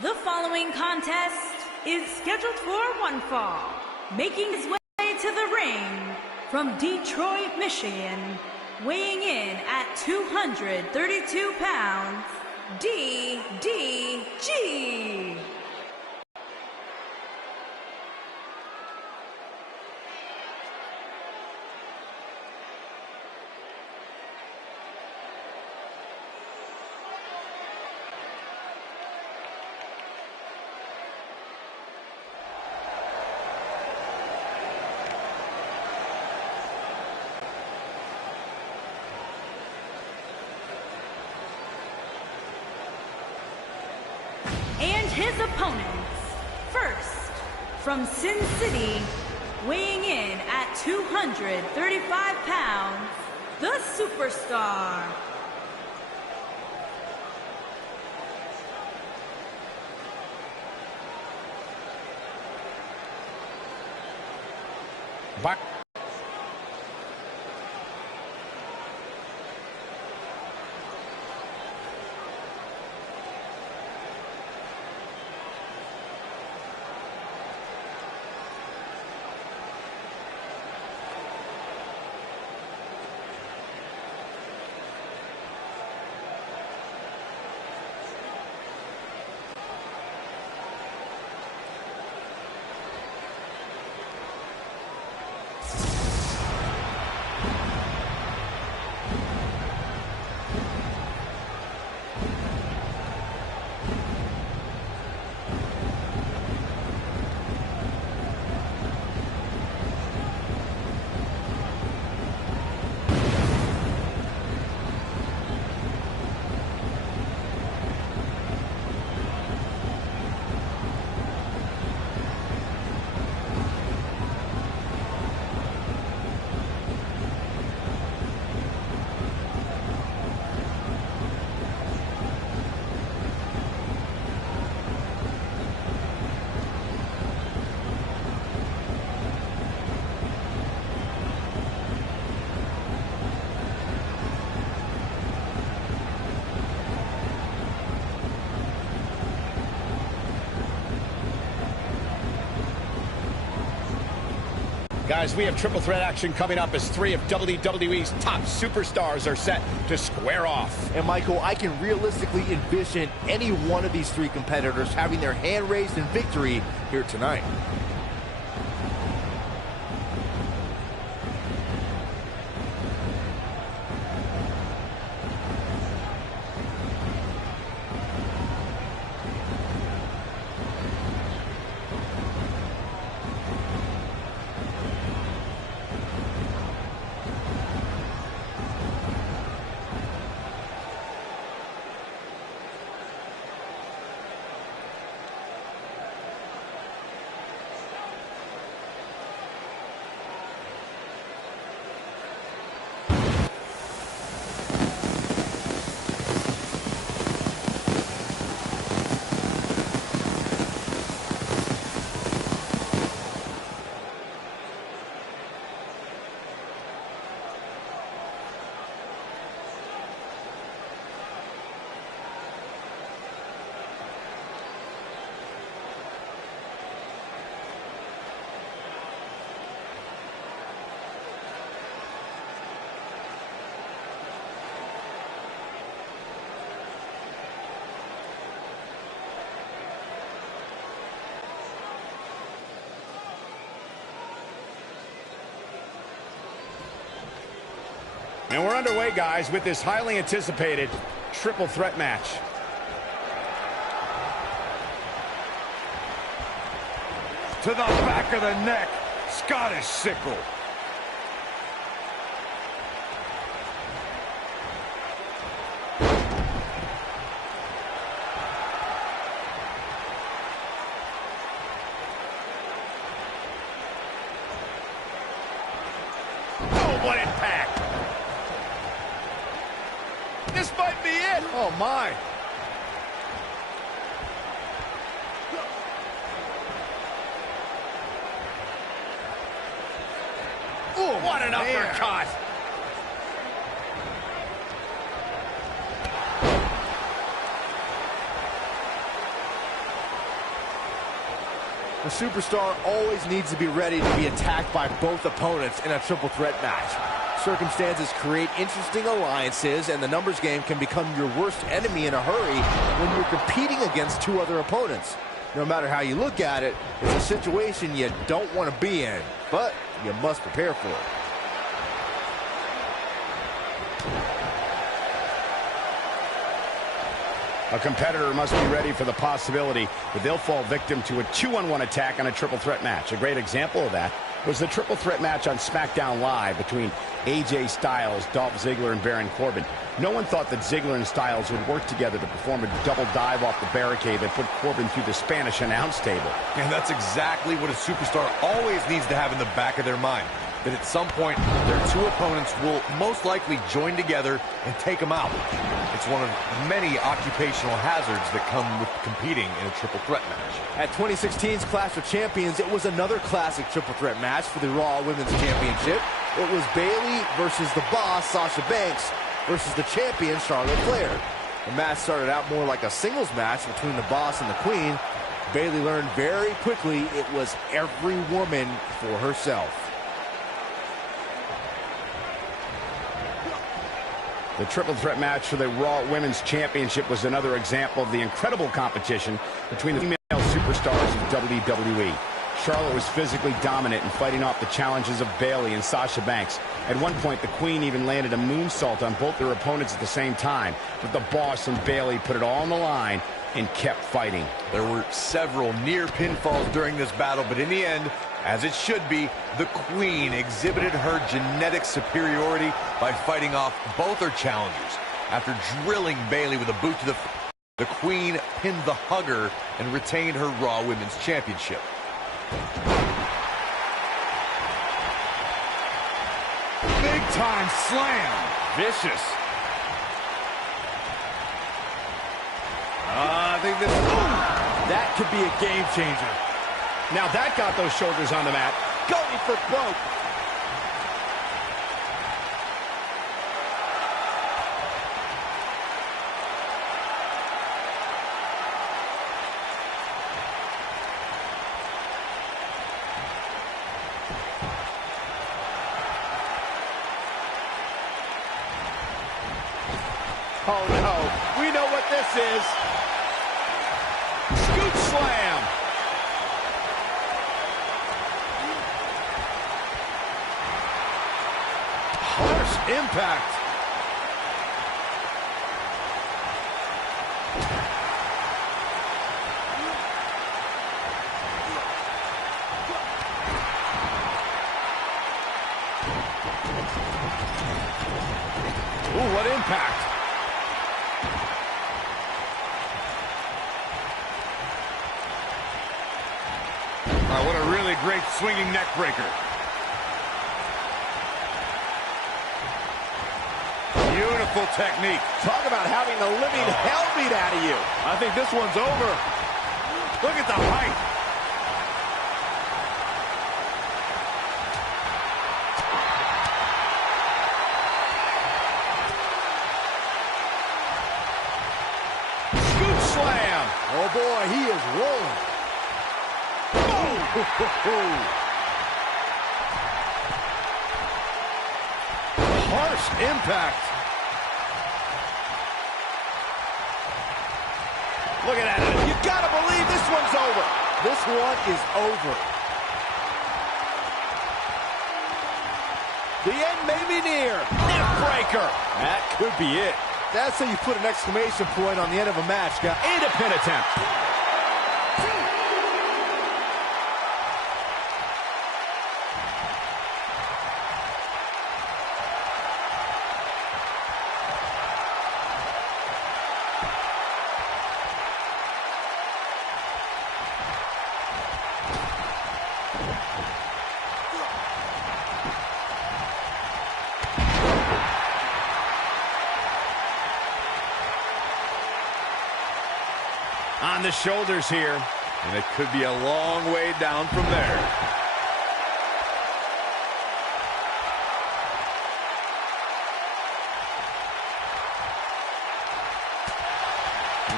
The following contest is scheduled for one fall. Making his way to the ring from Detroit, Michigan, weighing in at 232 pounds, DDG. And his opponents, first, from Sin City, weighing in at 235 pounds, the Superstar. Back. Guys, we have triple threat action coming up as three of WWE's top superstars are set to square off. And Michael, I can realistically envision any one of these three competitors having their hand raised in victory here tonight. And we're underway, guys, with this highly anticipated triple threat match. To the back of the neck, Scottish sickle. Oh, what impact! This might be it! Oh, my. Ooh, what an uppercut! A superstar always needs to be ready to be attacked by both opponents in a triple threat match. Circumstances create interesting alliances, and the numbers game can become your worst enemy in a hurry when you're competing against two other opponents. No matter how you look at it, it's a situation you don't want to be in, but you must prepare for it. A competitor must be ready for the possibility that they'll fall victim to a 2-on-1 attack on a triple threat match. A great example of that was the triple threat match on SmackDown Live between AJ Styles, Dolph Ziggler, and Baron Corbin. No one thought that Ziggler and Styles would work together to perform a double dive off the barricade that put Corbin through the Spanish announce table. And that's exactly what a superstar always needs to have in the back of their mind. That at some point, their two opponents will most likely join together and take them out. It's one of many occupational hazards that come with competing in a triple threat match. At 2016's Clash of Champions, it was another classic triple threat match for the Raw Women's Championship. It was Bayley versus the Boss, Sasha Banks, versus the champion, Charlotte Flair. The match started out more like a singles match between the Boss and the Queen. Bayley learned very quickly it was every woman for herself. The triple threat match for the Raw Women's Championship was another example of the incredible competition between the female superstars of WWE. Charlotte was physically dominant in fighting off the challenges of Bayley and Sasha Banks. At one point, the Queen even landed a moonsault on both their opponents at the same time. But the Boss and Bayley put it all on the line and kept fighting. There were several near pinfalls during this battle, but in the end, as it should be, the Queen exhibited her genetic superiority by fighting off both her challengers. After drilling Bayley with a boot to the Queen pinned the hugger and retained her Raw Women's Championship. Big time slam. Vicious. I think this that could be a game changer. Now that got those shoulders on the mat. Going for broke. Oh no, we know what this is. Scoop slam. Harsh impact. Ooh, what impact. What a really great swinging neck breaker. Beautiful technique. Talk about having the living hell beat out of you. I think this one's over. Look at the height. Scoop slam. Oh boy, he is rolling. Harsh impact. Look at that. You gotta believe this one's over. This one is over. The end may be near. Neck breaker. That could be it. That's how you put an exclamation point on the end of a match, guys. And a pin attempt. On the shoulders here. And it could be a long way down from there.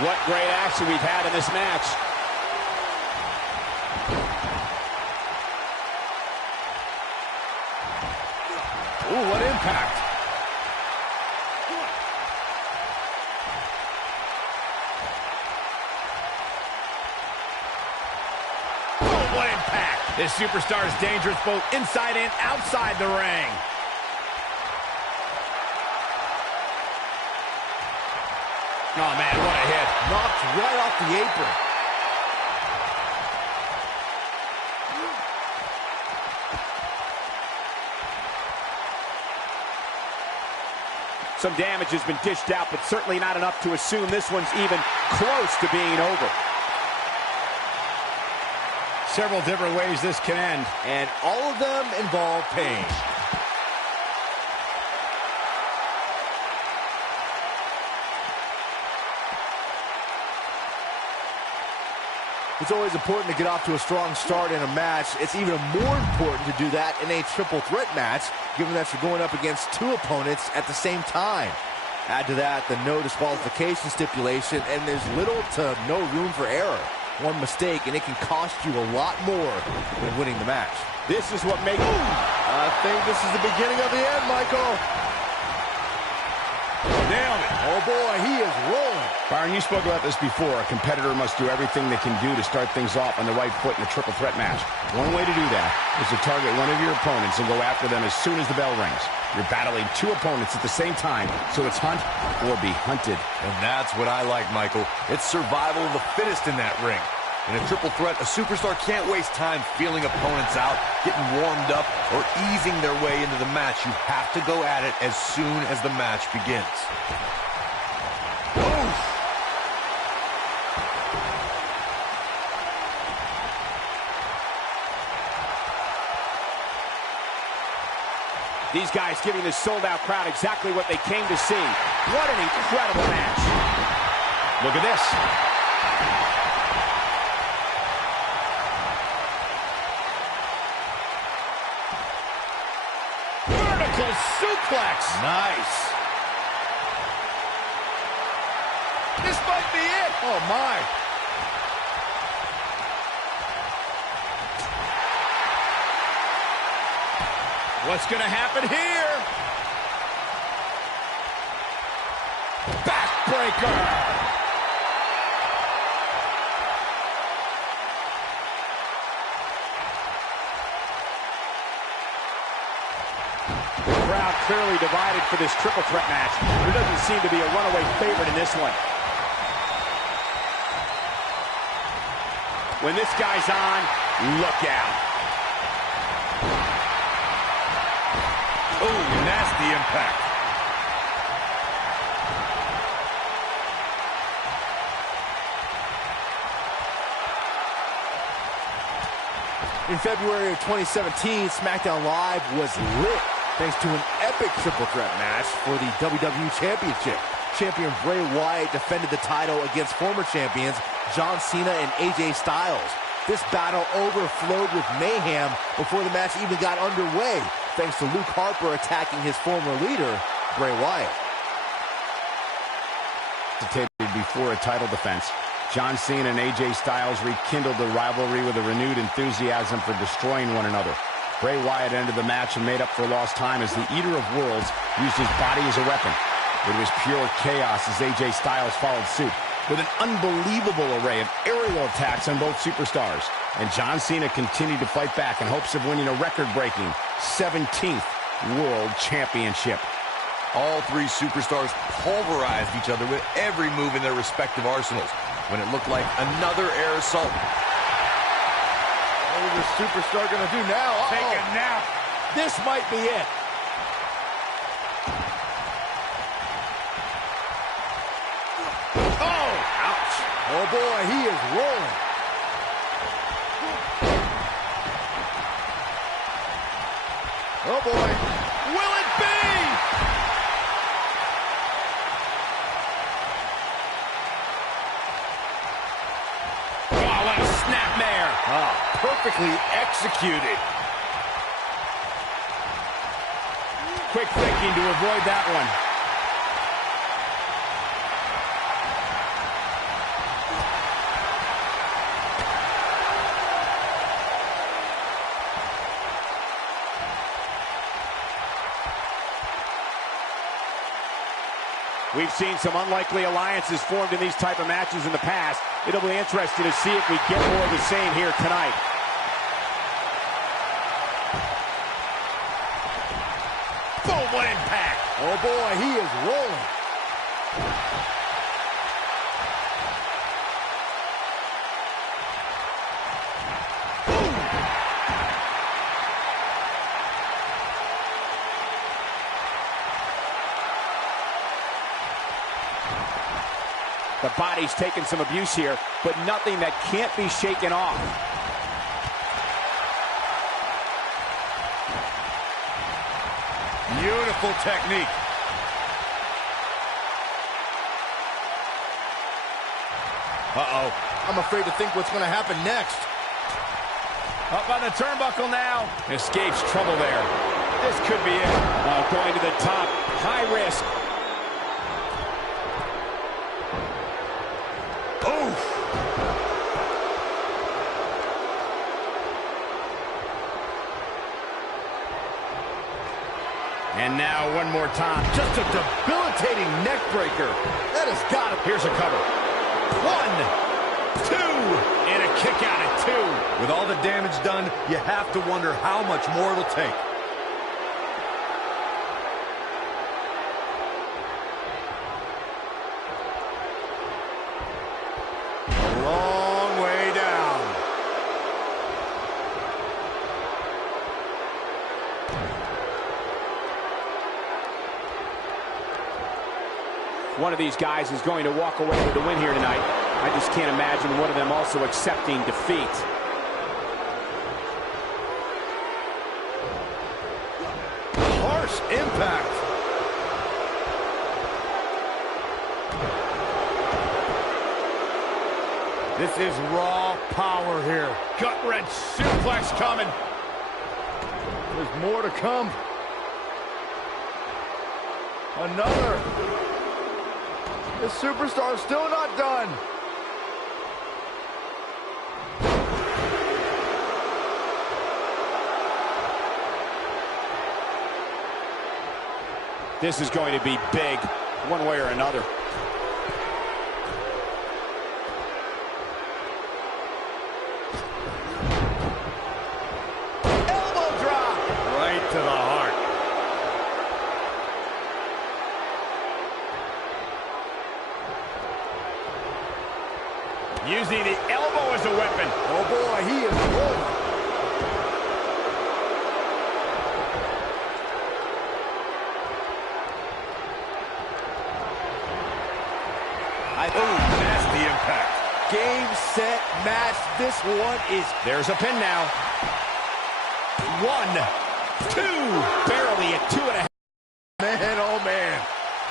What great action we've had in this match. Ooh, what impact. Oh, what impact. This superstar is dangerous both inside and outside the ring. Oh, man, what a hit. Knocked right off the apron. Some damage has been dished out, but certainly not enough to assume this one's even close to being over. Several different ways this can end. And all of them involve pain. It's always important to get off to a strong start in a match. It's even more important to do that in a triple threat match, given that you're going up against two opponents at the same time. Add to that the no disqualification stipulation, and there's little to no room for error. One mistake, and it can cost you a lot more than winning the match. This is what makes... I think this is the beginning of the end, Michael. Nailed it. Oh, boy, he is rolling. Byron, you spoke about this before. A competitor must do everything they can do to start things off on the right foot in a triple threat match. One way to do that is to target one of your opponents and go after them as soon as the bell rings. You're battling two opponents at the same time, so it's hunt or be hunted. And that's what I like, Michael. It's survival of the fittest in that ring. In a triple threat, a superstar can't waste time feeling opponents out, getting warmed up, or easing their way into the match. You have to go at it as soon as the match begins. Oof. These guys giving this sold-out crowd exactly what they came to see. What an incredible match. Look at this. Vertical suplex. Nice. This might be it. Oh, my. What's going to happen here? Backbreaker. The crowd clearly divided for this triple threat match. There doesn't seem to be a runaway favorite in this one. When this guy's on, look out. Oh, nasty impact. In February of 2017, SmackDown Live was lit thanks to an epic triple threat match for the WWE Championship. Champion Bray Wyatt defended the title against former champions John Cena and AJ Styles. This battle overflowed with mayhem before the match even got underway, thanks to Luke Harper attacking his former leader, Bray Wyatt. Before a title defense, John Cena and AJ Styles rekindled the rivalry with a renewed enthusiasm for destroying one another. Bray Wyatt ended the match and made up for lost time as the Eater of Worlds used his body as a weapon. It was pure chaos as AJ Styles followed suit with an unbelievable array of aerial attacks on both superstars. And John Cena continued to fight back in hopes of winning a record-breaking 17th World Championship. All three superstars pulverized each other with every move in their respective arsenals when it looked like another air assault. What is this superstar going to do now? Take a nap. This might be it. Oh, ouch. Oh, boy, he is rolling. Oh, boy. Will it be? Oh, what a snapmare. Oh, perfectly executed. Quick thinking to avoid that one. We've seen some unlikely alliances formed in these type of matches in the past. It'll be interesting to see if we get more of the same here tonight. Boom, what impact! Oh boy, he is rolling. The body's taking some abuse here, but nothing that can't be shaken off. Beautiful technique. Uh-oh. I'm afraid to think what's going to happen next. Up on the turnbuckle now. Escapes trouble there. This could be it. Going to the top. High risk. And now one more time. Just a debilitating neck breaker. That has got it. Here's a cover. 1, 2, and a kick out at 2. With all the damage done, you have to wonder how much more it'll take. A long way down. One of these guys is going to walk away with the win here tonight. I just can't imagine one of them also accepting defeat. Harsh impact. This is raw power here. Gut-wrench suplex coming. There's more to come. Another. The superstar's still not done. This is going to be big, one way or another. Elbow drop. Right to the heart. Using the elbow as a weapon. Oh boy, he is rolling. Nasty impact. Game, set, match. This one is... There's a pin now. 1, 2, barely at 2.5.